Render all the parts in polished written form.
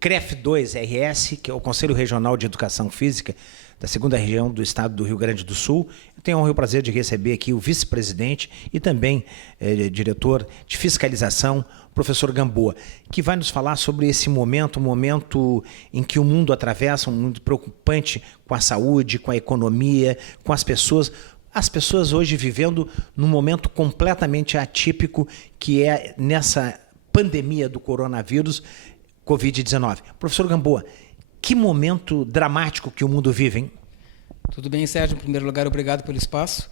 CREF2-RS, que é o Conselho Regional de Educação Física da 2ª Região do Estado do Rio Grande do Sul. Eu tenho a honra e o prazer de receber aqui o vice-presidente e também diretor de fiscalização, professor Gamboa, que vai nos falar sobre esse momento, um momento em que o mundo atravessa, um mundo preocupante com a saúde, com a economia, com as pessoas. As pessoas hoje vivendo num momento completamente atípico, que é nessa pandemia do coronavírus, Covid-19. Professor Gamboa, que momento dramático que o mundo vive, hein? Tudo bem, Sérgio. Em primeiro lugar, obrigado pelo espaço.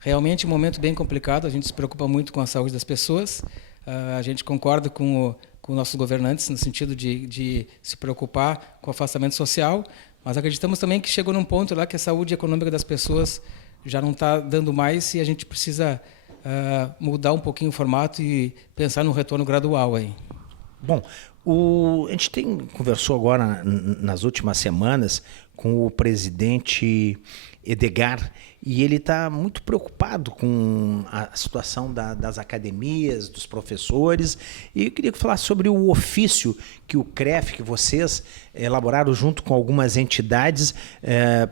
Realmente um momento bem complicado, a gente se preocupa muito com a saúde das pessoas. A gente concorda com nossos governantes no sentido de se preocupar com o afastamento social, mas acreditamos também que chegou num ponto lá que a saúde econômica das pessoas já não está dando mais e a gente precisa mudar um pouquinho o formato e pensar num retorno gradual aí. Bom, a gente conversou agora nas últimas semanas com o presidente Edgar e ele está muito preocupado com a situação das academias, dos professores, e eu queria falar sobre o ofício que o CREF, que vocês elaboraram junto com algumas entidades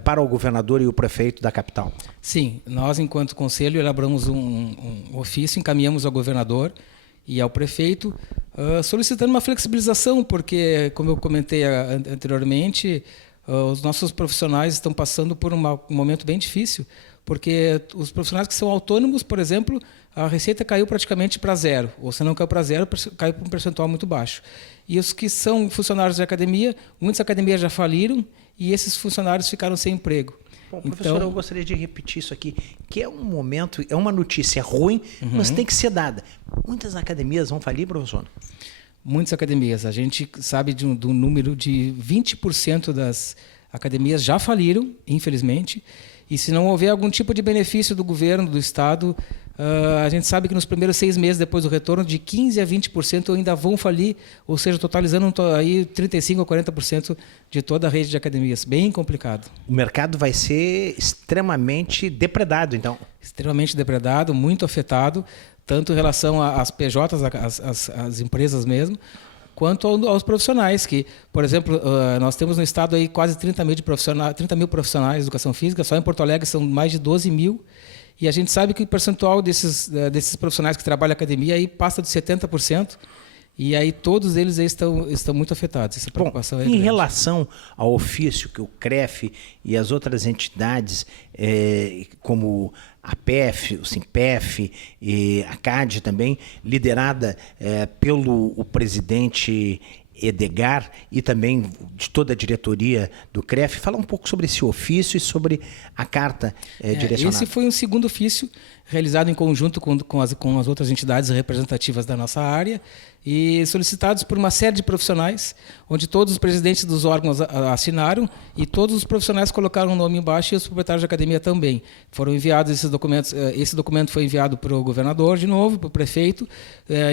para o governador e o prefeito da capital. Sim, nós enquanto conselho elaboramos um ofício, encaminhamos ao governador e ao prefeito, solicitando uma flexibilização, porque, como eu comentei anteriormente, os nossos profissionais estão passando por um momento bem difícil, porque os profissionais que são autônomos, por exemplo, a receita caiu praticamente para zero, ou se não caiu para zero, caiu para um percentual muito baixo. E os que são funcionários de academia, muitas academias já faliram e esses funcionários ficaram sem emprego. Bom, professor, eu gostaria de repetir isso aqui, que é um momento, é uma notícia ruim, mas tem que ser dada. Muitas academias vão falir, professor? Muitas academias. A gente sabe do número de 20% das academias já faliram, infelizmente, e se não houver algum tipo de benefício do governo, do Estado, a gente sabe que nos primeiros 6 meses depois do retorno, de 15% a 20% ainda vão falir, ou seja, totalizando aí 35% a 40% de toda a rede de academias. Bem complicado. O mercado vai ser extremamente depredado, então? Extremamente depredado, muito afetado, tanto em relação às PJs, às empresas mesmo, quanto aos profissionais, que, por exemplo, nós temos no estado aí quase 30 mil profissionais de educação física, só em Porto Alegre são mais de 12 mil, e a gente sabe que o percentual desses profissionais que trabalham na academia aí passa de 70%, e aí todos eles aí estão muito afetados. Essa preocupação é grande. Em relação ao ofício que o CREF e as outras entidades, como a PEF, o SIMPEF e a CAD também, liderada pelo o presidente Edgar e também de toda a diretoria do CREF, falar um pouco sobre esse ofício e sobre a carta direcionada. Esse foi um segundo ofício realizado em conjunto com as outras entidades representativas da nossa área e solicitados por uma série de profissionais, onde todos os presidentes dos órgãos assinaram e todos os profissionais colocaram o nome embaixo e os proprietários da academia também. Foram enviados esses documentos, esse documento foi enviado para o governador de novo, para o prefeito,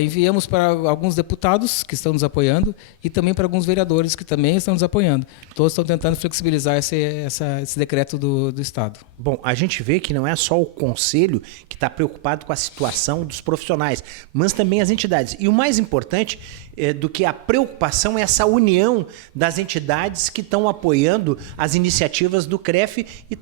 enviamos para alguns deputados que estão nos apoiando e também para alguns vereadores que também estão nos apoiando. Todos estão tentando flexibilizar esse decreto do Estado. Bom, a gente vê que não é só o Conselho que está preocupado com a situação dos profissionais, mas também as entidades. E o mais importante do que a preocupação é essa união das entidades que estão apoiando as iniciativas do CREF e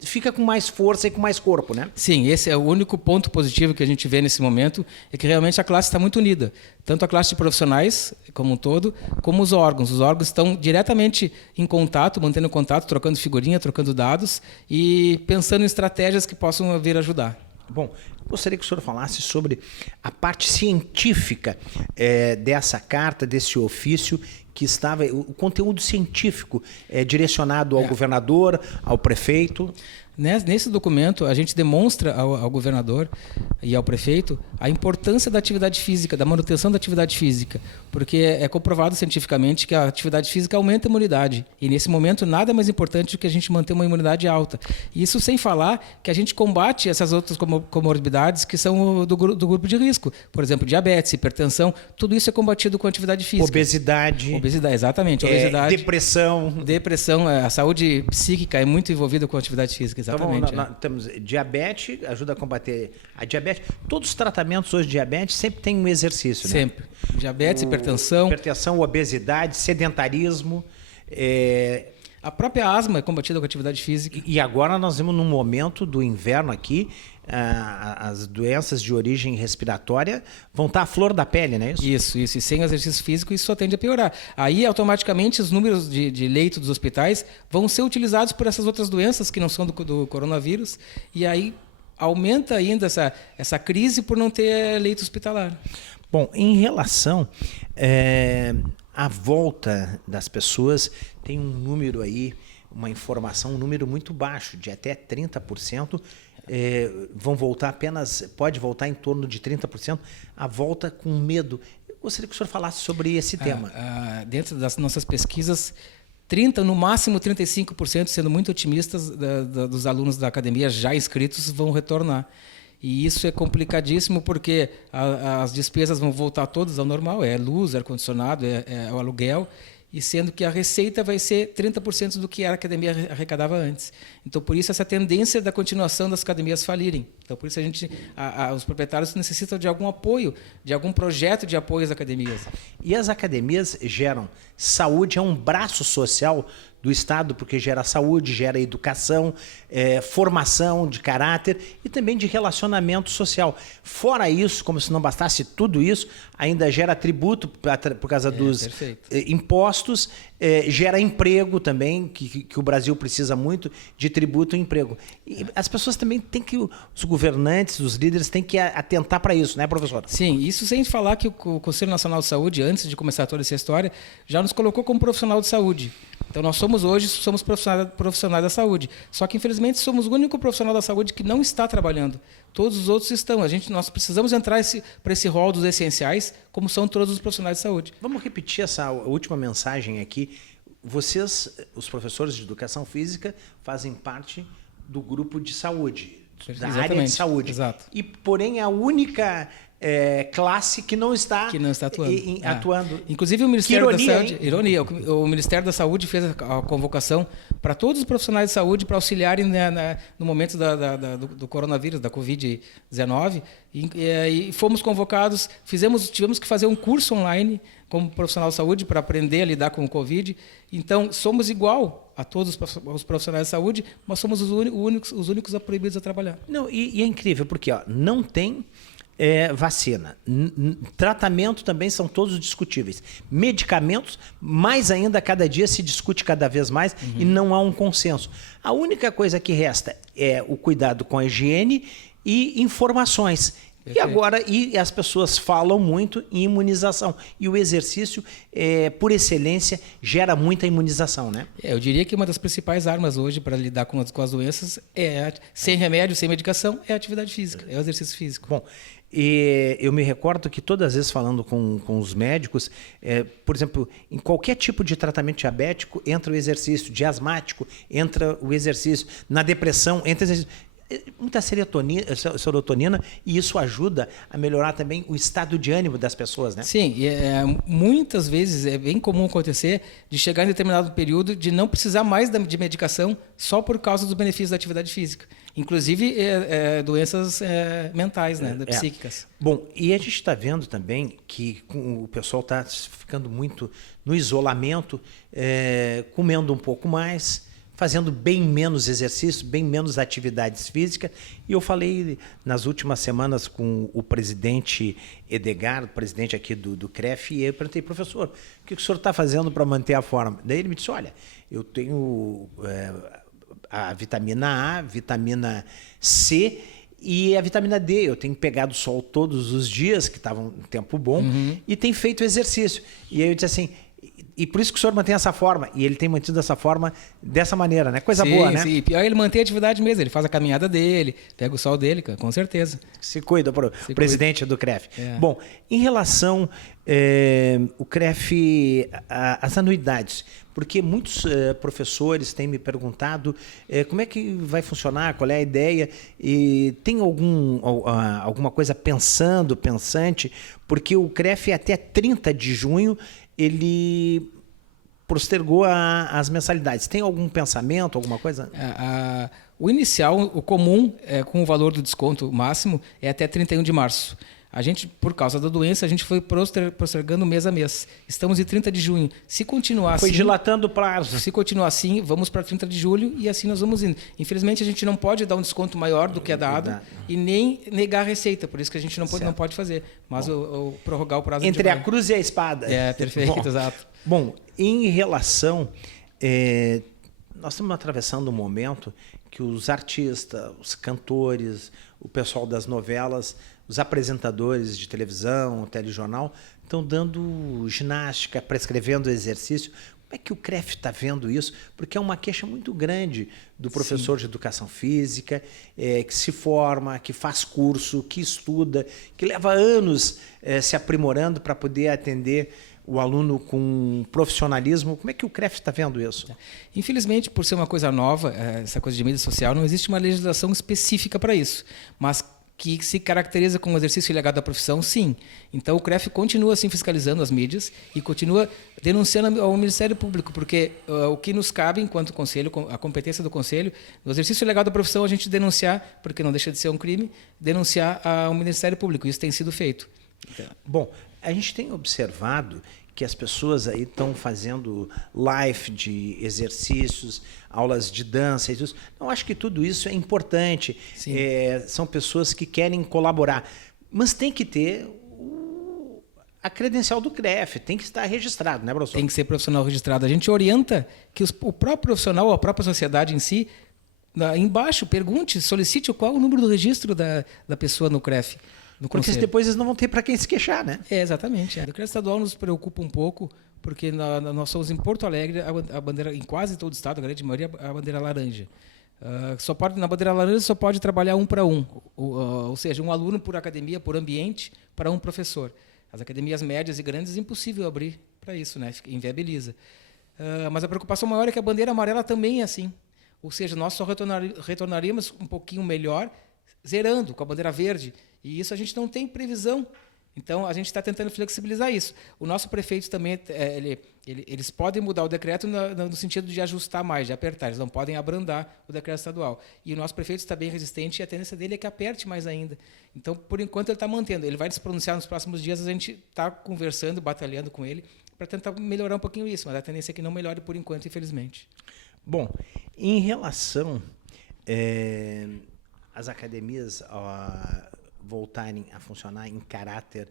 fica com mais força e com mais corpo, né? Sim, esse é o único ponto positivo que a gente vê nesse momento, é que realmente a classe está muito unida. Tanto a classe de profissionais, como um todo, como os órgãos. Os órgãos estão diretamente em contato, mantendo contato, trocando figurinha, trocando dados e pensando em estratégias que possam vir ajudar. Bom, gostaria que o senhor falasse sobre a parte científica dessa carta, desse ofício, que estava, o conteúdo científico direcionado ao governador, ao prefeito. Nesse documento, a gente demonstra ao governador e ao prefeito a importância da atividade física, da manutenção da atividade física, porque é comprovado cientificamente que a atividade física aumenta a imunidade. E, nesse momento, nada mais importante do que a gente manter uma imunidade alta. Isso sem falar que a gente combate essas outras comorbidades que são do grupo de risco. Por exemplo, diabetes, hipertensão, tudo isso é combatido com atividade física. Obesidade, exatamente. Obesidade, depressão. A saúde psíquica é muito envolvida com a atividade física. Exatamente. Então, nós temos diabetes, ajuda a combater a diabetes. Todos os tratamentos hoje de diabetes sempre tem um exercício, né? Sempre. Diabetes, hipertensão, obesidade, sedentarismo. A própria asma é combatida com atividade física. E agora nós vemos num momento do inverno aqui, as doenças de origem respiratória vão estar à flor da pele, não é isso? Isso. E sem exercício físico isso só tende a piorar. Aí, automaticamente, os números de leito dos hospitais vão ser utilizados por essas outras doenças que não são do coronavírus. E aí aumenta ainda essa crise por não ter leito hospitalar. Bom, em relação à volta das pessoas, tem um número aí, uma informação, um número muito baixo, de até 30%. Vão voltar pode voltar em torno de 30%, a volta com medo. Eu gostaria que o senhor falasse sobre esse tema. Dentro das nossas pesquisas, no máximo 35%, sendo muito otimistas, dos alunos da academia já inscritos vão retornar. E isso é complicadíssimo porque as despesas vão voltar todas ao normal, é luz, ar-condicionado, é o aluguel, e sendo que a receita vai ser 30% do que a academia arrecadava antes. Então, por isso, essa tendência da continuação das academias falirem. Então, por isso, os proprietários necessitam de algum apoio, de algum projeto de apoio às academias. E as academias geram saúde, é um braço social do Estado, porque gera saúde, gera educação, formação de caráter e também de relacionamento social. Fora isso, como se não bastasse tudo isso, ainda gera tributo por causa dos impostos, gera emprego também, que o Brasil precisa muito de tributo e emprego. E as pessoas também têm que, os governantes, os líderes têm que atentar para isso, né, professor? Sim, isso sem falar que o Conselho Nacional de Saúde, antes de começar toda essa história, já nos colocou como profissional de saúde. Então, nós somos profissionais da saúde. Só que, infelizmente, somos o único profissional da saúde que não está trabalhando. Todos os outros estão. Nós precisamos entrar para esse rol dos essenciais, como são todos os profissionais de saúde. Vamos repetir essa última mensagem aqui. Vocês, os professores de educação física, fazem parte do grupo de saúde, da área de saúde. Exato. E, porém, a única classe que não está atuando. Inclusive o Ministério da Saúde, ironia, o Ministério da Saúde fez a convocação para todos os profissionais de saúde para auxiliarem no momento do coronavírus, da Covid-19, e fomos convocados, tivemos que fazer um curso online como profissional de saúde para aprender a lidar com o Covid. Então, somos igual a todos os profissionais de saúde, mas somos os únicos proibidos a trabalhar. Não, e é incrível, porque não tem vacina. Tratamento também são todos discutíveis. Medicamentos, mais ainda, cada dia se discute cada vez mais e não há um consenso. A única coisa que resta é o cuidado com a higiene e informações. E agora, as pessoas falam muito em imunização. E o exercício, por excelência, gera muita imunização, né? Eu diria que uma das principais armas hoje para lidar com as doenças sem remédio, sem medicação, é a atividade física, é o exercício físico. Bom, e eu me recordo que todas as vezes falando com os médicos, por exemplo, em qualquer tipo de tratamento diabético, entra o exercício, de asmático, entra o exercício, na depressão, entra o exercício. Muita serotonina, e isso ajuda a melhorar também o estado de ânimo das pessoas, né? Sim, muitas vezes é bem comum acontecer de chegar em determinado período de não precisar mais de medicação só por causa dos benefícios da atividade física. Inclusive doenças mentais, né, psíquicas. Bom, e a gente está vendo também que o pessoal está ficando muito no isolamento, comendo um pouco mais, fazendo bem menos exercício, bem menos atividades físicas. E eu falei nas últimas semanas com o presidente Edgar, o presidente aqui do CREF, e eu perguntei, professor, o que o senhor está fazendo para manter a forma? Daí ele me disse, olha, eu tenho a vitamina A, vitamina C e a vitamina D. Eu tenho pegado sol todos os dias, que estava um tempo bom, e tenho feito exercício. E aí eu disse assim, e por isso que o senhor mantém essa forma. E ele tem mantido essa forma dessa maneira, né? Coisa boa, né? Sim, pior ele mantém a atividade mesmo. Ele faz a caminhada dele, pega o sol dele, com certeza. Se cuida, presidente do CREF. Bom, em relação o CREF, as anuidades, porque muitos professores têm me perguntado como é que vai funcionar, qual é a ideia, e tem alguma coisa pensante, porque o CREF até 30 de junho, ele postergou as mensalidades. Tem algum pensamento, alguma coisa? O inicial, o comum, com o valor do desconto máximo, é até 31 de março. A gente, por causa da doença, a gente foi postergando mês a mês. Estamos em 30 de junho. Se continuar assim... Foi dilatando o prazo. Se continuar assim, vamos para 30 de julho e assim nós vamos indo. Infelizmente, a gente não pode dar um desconto maior do que é dado e nem negar a receita. Por isso que a gente não pode fazer. Mas o prorrogar o prazo... Entre a cruz e a espada. Perfeito, exato. Bom, em relação... nós estamos atravessando um momento que os artistas, os cantores, o pessoal das novelas, os apresentadores de televisão, telejornal, estão dando ginástica, prescrevendo exercício. Como é que o CREF está vendo isso? Porque é uma queixa muito grande do professor de educação física, que se forma, que faz curso, que estuda, que leva anos se aprimorando para poder atender o aluno com profissionalismo. Como é que o CREF está vendo isso? Infelizmente, por ser uma coisa nova, essa coisa de mídia social, não existe uma legislação específica para isso, mas que se caracteriza como exercício ilegal da profissão, sim. Então, o CREF continua assim fiscalizando as mídias e continua denunciando ao Ministério Público, porque o que nos cabe, enquanto conselho, a competência do conselho, no exercício ilegal da profissão, a gente denunciar, porque não deixa de ser um crime, denunciar ao Ministério Público. Isso tem sido feito. Então, bom, a gente tem observado que as pessoas aí estão fazendo live de exercícios, aulas de dança e tudo. Eu acho que tudo isso é importante. São pessoas que querem colaborar. Mas tem que ter a credencial do CREF, tem que estar registrado, né, professor? Tem que ser profissional registrado. A gente orienta que o próprio profissional, a própria sociedade em si, embaixo, pergunte, solicite qual o número do registro da pessoa no CREF. Porque depois eles não vão ter para quem se queixar, né? Exatamente. O decreto estadual nos preocupa um pouco, porque nós somos em Porto Alegre, a bandeira, em quase todo o estado, a grande maioria, a bandeira laranja. Na bandeira laranja só pode trabalhar 1 para 1, ou seja, um aluno por academia, por ambiente, para um professor. As academias médias e grandes é impossível abrir para isso, né? Inviabiliza. Mas a preocupação maior é que a bandeira amarela também é assim. Ou seja, nós só retornaríamos um pouquinho melhor, zerando com a bandeira verde. E isso a gente não tem previsão. Então, a gente está tentando flexibilizar isso. O nosso prefeito também, eles podem mudar o decreto no sentido de ajustar mais, de apertar. Eles não podem abrandar o decreto estadual. E o nosso prefeito está bem resistente e a tendência dele é que aperte mais ainda. Então, por enquanto, ele está mantendo. Ele vai se pronunciar nos próximos dias, a gente está conversando, batalhando com ele, para tentar melhorar um pouquinho isso. Mas a tendência é que não melhore por enquanto, infelizmente. Bom, em relação às academias voltarem a funcionar em caráter,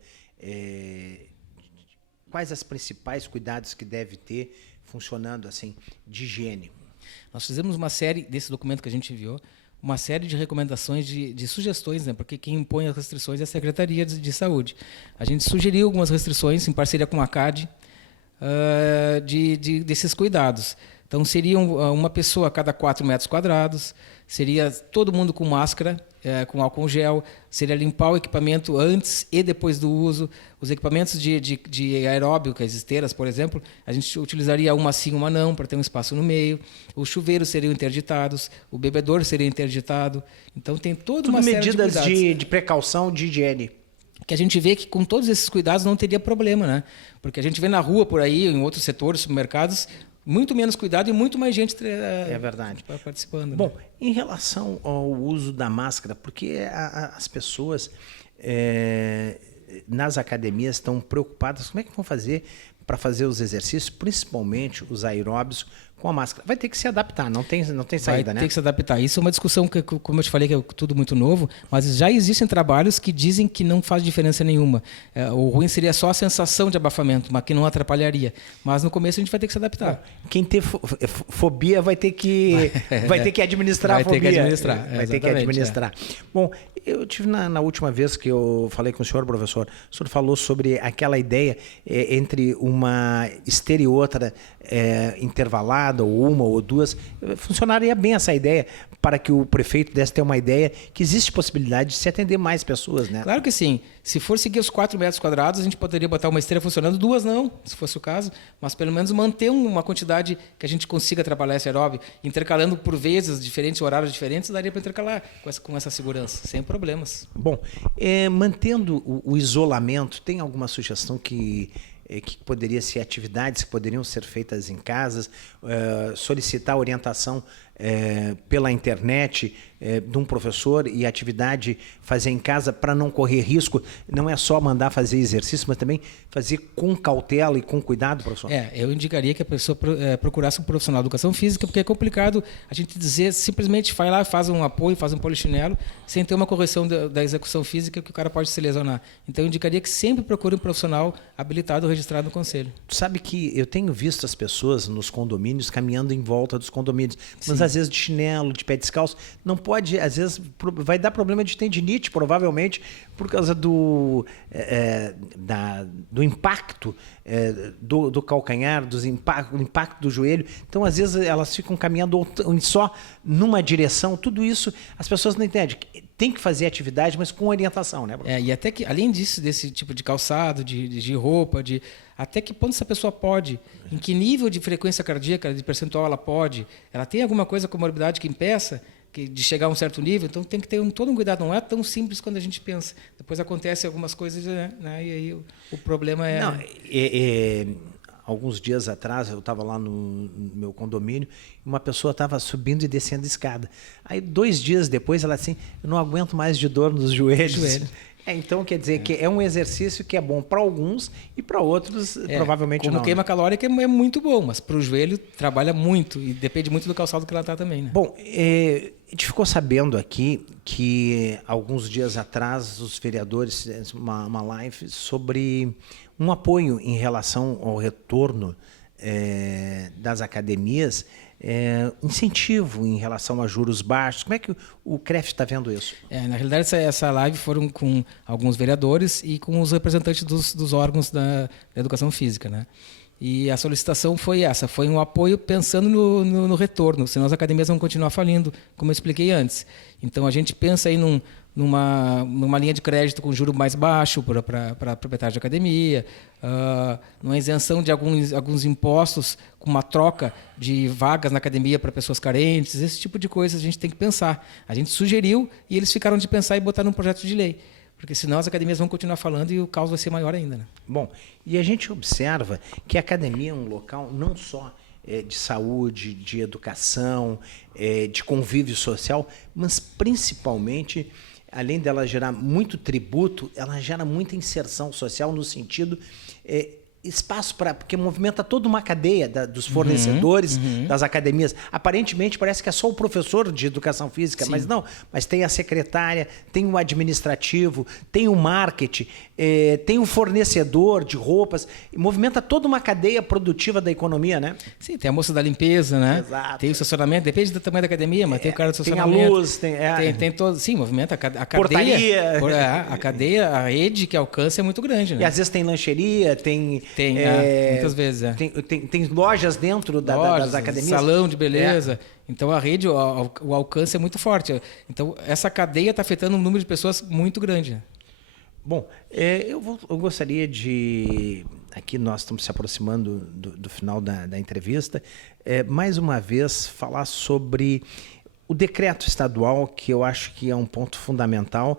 quais os principais cuidados que deve ter funcionando assim de higiene? Nós fizemos uma série, desse documento que a gente enviou, uma série de recomendações, de sugestões, né? Porque quem impõe as restrições é a Secretaria de Saúde. A gente sugeriu algumas restrições em parceria com a CAD desses cuidados. Então, seria uma pessoa a cada 4 metros quadrados, seria todo mundo com máscara, com álcool gel, seria limpar o equipamento antes e depois do uso. Os equipamentos de aeróbico, as esteiras, por exemplo, a gente utilizaria uma sim, uma não, para ter um espaço no meio. Os chuveiros seriam interditados, o bebedouro seria interditado. Então, tem toda uma série de cuidados. Tudo medidas de precaução, de higiene. Que a gente vê que com todos esses cuidados não teria problema, né? Porque a gente vê na rua, por aí, em outros setores, supermercados, muito menos cuidado e muito mais gente verdade. Participando. Bom, em relação ao uso da máscara, porque as pessoas nas academias estão preocupadas, como é que vão fazer para fazer os exercícios, principalmente os aeróbicos, com a máscara? Vai ter que se adaptar, não tem saída, né? Vai ter que se adaptar. Isso é uma discussão que, como eu te falei, que é tudo muito novo, mas já existem trabalhos que dizem que não faz diferença nenhuma. O ruim seria só a sensação de abafamento, mas que não atrapalharia. Mas no começo a gente vai ter que se adaptar. Bom, quem tem fobia vai ter que administrar a fobia. Vai ter que administrar. Bom, eu tive na última vez que eu falei com o senhor, professor, o senhor falou sobre aquela ideia entre uma esteira e outra intervalada, ou uma ou duas. Funcionaria bem essa ideia para que o prefeito desse ter uma ideia que existe possibilidade de se atender mais pessoas, né? Claro que sim. Se for seguir os 4 metros quadrados, a gente poderia botar uma esteira funcionando, 2 não, se fosse o caso, mas pelo menos manter uma quantidade que a gente consiga trabalhar esse aeróbio, intercalando por vezes diferentes, horários diferentes, daria para intercalar com essa segurança, sem problemas. Bom, mantendo o isolamento, tem alguma sugestão que que poderia ser atividades que poderiam ser feitas em casas, solicitar orientação pela internet de um professor e atividade fazer em casa para não correr risco. Não é só mandar fazer exercício, mas também fazer com cautela e com cuidado, professor. Eu indicaria que a pessoa procurasse um profissional de educação física, porque é complicado a gente dizer, simplesmente vai lá, faz um apoio, faz um polichinelo, sem ter uma correção da execução física, que o cara pode se lesionar. Então eu indicaria que sempre procure um profissional habilitado ou registrado no conselho. Tu sabe que eu tenho visto as pessoas nos condomínios caminhando em volta dos condomínios, mas às vezes de chinelo, de pé descalço, não pode, às vezes vai dar problema de tendinite, provavelmente, por causa do impacto do calcanhar, do impacto do joelho. Então, às vezes, elas ficam caminhando só numa direção. Tudo isso, as pessoas não entendem. Tem que fazer atividade, mas com orientação, né, Bruno? E até que, além disso, desse tipo de calçado, de roupa, até que ponto essa pessoa pode, em que nível de frequência cardíaca, de percentual ela pode, ela tem alguma coisa, comorbidade que impeça de chegar a um certo nível, então tem que ter todo um cuidado, não é tão simples quando a gente pensa. Depois acontecem algumas coisas, né? E aí o problema é... Não, alguns dias atrás, eu estava lá no meu condomínio, e uma pessoa estava subindo e descendo a escada. Aí, 2 dias depois, ela assim, eu não aguento mais de dor nos joelhos. Então, quer dizer que é um exercício que é bom para alguns e para outros, provavelmente como não. Como queima calórica é muito bom, mas para o joelho trabalha muito e depende muito do calçado que ela está também, né? Bom, a gente ficou sabendo aqui que alguns dias atrás os vereadores fizeram uma live sobre um apoio em relação ao retorno das academias, incentivo em relação a juros baixos. Como é que o CREF está vendo isso? Na realidade, essa live foram com alguns vereadores e com os representantes dos órgãos da educação física, né? E a solicitação foi essa, foi um apoio pensando no retorno, senão as academias vão continuar falindo, como eu expliquei antes. Então a gente pensa aí numa linha de crédito com juro mais baixo para proprietário de academia, numa isenção de alguns impostos, com uma troca de vagas na academia para pessoas carentes, esse tipo de coisa a gente tem que pensar. A gente sugeriu e eles ficaram de pensar e botaram num projeto de lei. Porque senão as academias vão continuar falando e o caos vai ser maior ainda, né? Bom, e a gente observa que a academia é um local não só de saúde, de educação, de convívio social, mas principalmente, além dela gerar muito tributo, ela gera muita inserção social no sentido espaço porque movimenta toda uma cadeia dos fornecedores, das academias. Aparentemente parece que é só o professor de educação física, Sim. mas não. Mas tem a secretária, tem o administrativo, tem o marketing, tem o fornecedor de roupas. Movimenta toda uma cadeia produtiva da economia, né? Sim, tem a moça da limpeza, né? Exato. Tem o estacionamento, depende do tamanho da academia, mas tem o cara do estacionamento. Tem a luz, tem todo, sim, movimenta a cadeia. Portaria. A cadeia, a rede que alcança é muito grande, né? E às vezes tem lancheria, tem muitas vezes. Tem lojas dentro das academias. Salão de beleza. Então a rede, o alcance é muito forte. Então essa cadeia está afetando um número de pessoas muito grande. Né? Bom, eu gostaria de... Aqui nós estamos se aproximando do final da entrevista. Mais uma vez, falar sobre o decreto estadual, que eu acho que é um ponto fundamental,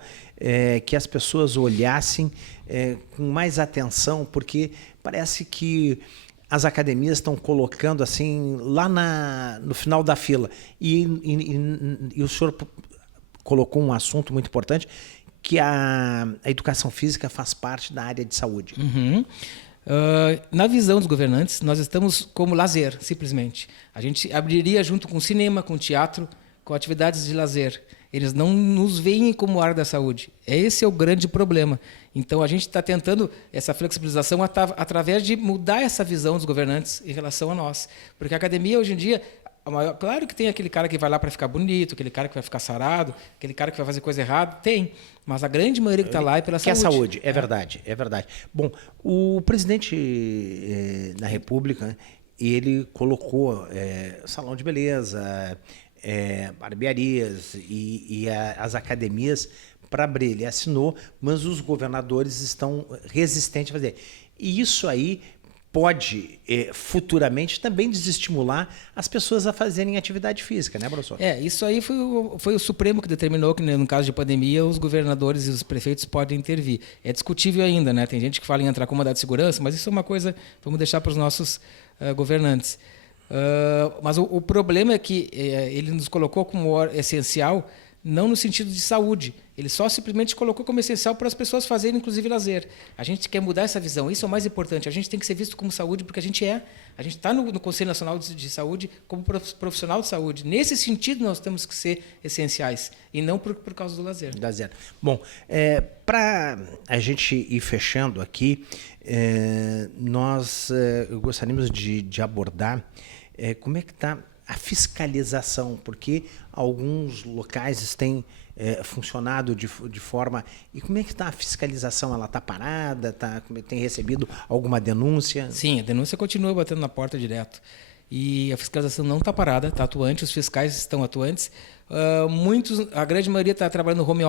que as pessoas olhassem com mais atenção, porque parece que as academias estão colocando assim lá no final da fila. E o senhor colocou um assunto muito importante, que a educação física faz parte da área de saúde. Na visão dos governantes, nós estamos como lazer, simplesmente. A gente abriria junto com cinema, com teatro, com atividades de lazer. Eles não nos veem como área da saúde. Esse é o grande problema. Então, a gente está tentando essa flexibilização através de mudar essa visão dos governantes em relação a nós. Porque a academia, hoje em dia, claro que tem aquele cara que vai lá para ficar bonito, aquele cara que vai ficar sarado, aquele cara que vai fazer coisa errada, tem. Mas a grande maioria que está lá é pela saúde. Que é saúde, é verdade, é verdade. Bom, o presidente da República, ele colocou salão de beleza, barbearias e as academias para abrir. Ele assinou, mas os governadores estão resistentes a fazer. E isso aí pode futuramente também desestimular as pessoas a fazerem atividade física, né, professor? Isso aí foi o Supremo que determinou que, no caso de pandemia, os governadores e os prefeitos podem intervir. É discutível ainda, né? Tem gente que fala em entrar com mandado de segurança, mas isso é uma coisa, vamos deixar para os nossos governantes. Mas o problema é que ele nos colocou como essencial, não no sentido de saúde. Ele só simplesmente colocou como essencial para as pessoas fazerem, inclusive, lazer. A gente quer mudar essa visão. Isso é o mais importante. A gente tem que ser visto como saúde porque a gente está no Conselho Nacional de Saúde como profissional de saúde. Nesse sentido, nós temos que ser essenciais e não por causa do lazer. Bom, para a gente ir fechando aqui, nós gostaríamos de abordar como é que está a fiscalização, porque alguns locais têm funcionado de forma... E como é que está a fiscalização? Ela está parada? Tem recebido alguma denúncia? Sim, a denúncia continua batendo na porta direto. E a fiscalização não está parada, está atuante, os fiscais estão atuantes. A grande maioria está trabalhando home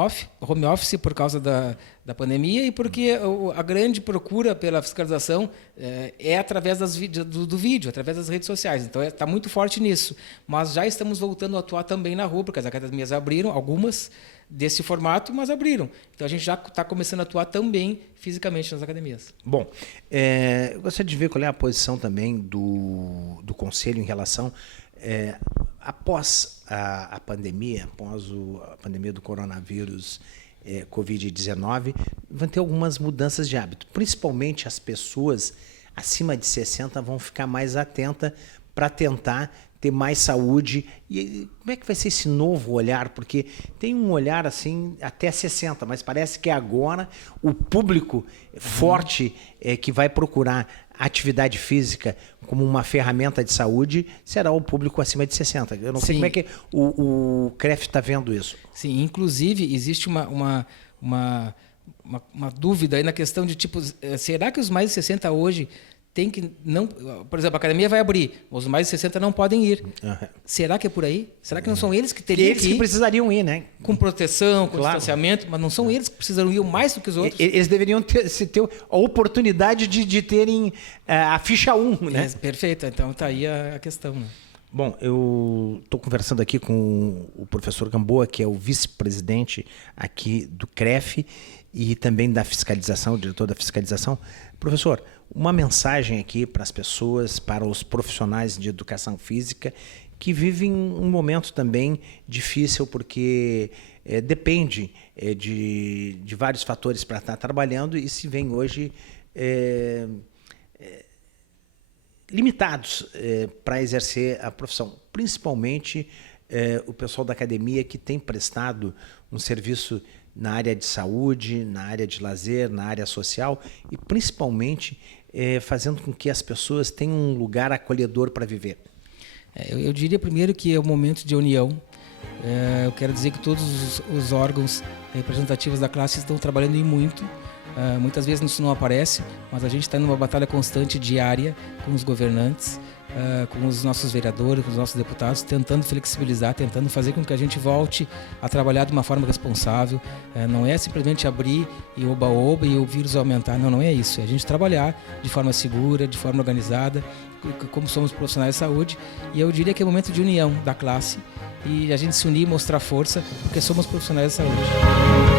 office por causa da pandemia e porque a grande procura pela fiscalização é através do vídeo, através das redes sociais. Então, está muito forte nisso. Mas já estamos voltando a atuar também na rua, porque as academias abriram, algumas desse formato, mas abriram. Então, a gente já está começando a atuar também fisicamente nas academias. Bom, eu gostaria de ver qual é a posição também do Conselho em relação... após a pandemia, a pandemia do coronavírus Covid-19, vão ter algumas mudanças de hábito. Principalmente as pessoas acima de 60 vão ficar mais atentas para tentar ter mais saúde. E como é que vai ser esse novo olhar? Porque tem um olhar assim até 60, mas parece que agora o público forte que vai procurar atividade física como uma ferramenta de saúde será o público acima de 60. Eu não sei como é que o CREF está vendo isso. Sim, inclusive existe uma dúvida aí na questão de tipo, será que os mais de 60 hoje tem que não, por exemplo, a academia vai abrir, os mais de 60 não podem ir. Uhum. Será que é por aí? Será que não são eles que teriam que precisariam ir, né? Com proteção, com distanciamento, mas não são eles que precisam ir mais do que os outros? Eles deveriam ter a oportunidade de terem a ficha 1, né? Perfeito, então está aí a questão, né? Bom, eu estou conversando aqui com o professor Gamboa, que é o vice-presidente aqui do CREF e também da fiscalização, o diretor da fiscalização. Professor, uma mensagem aqui para as pessoas, para os profissionais de educação física que vivem um momento também difícil porque depende de vários fatores para estar trabalhando e se vem hoje limitados para exercer a profissão, principalmente o pessoal da academia que tem prestado um serviço na área de saúde, na área de lazer, na área social e principalmente fazendo com que as pessoas tenham um lugar acolhedor para viver. Eu diria primeiro que é um momento de união. Eu quero dizer que todos os órgãos representativos da classe estão trabalhando em muito. Muitas vezes isso não aparece, mas a gente está numa batalha constante diária com os governantes, com os nossos vereadores, com os nossos deputados, tentando flexibilizar, tentando fazer com que a gente volte a trabalhar de uma forma responsável. Não é simplesmente abrir e oba-oba e o vírus aumentar, não é isso. É a gente trabalhar de forma segura, de forma organizada, como somos profissionais de saúde. E eu diria que é um momento de união da classe e a gente se unir e mostrar força, porque somos profissionais de saúde.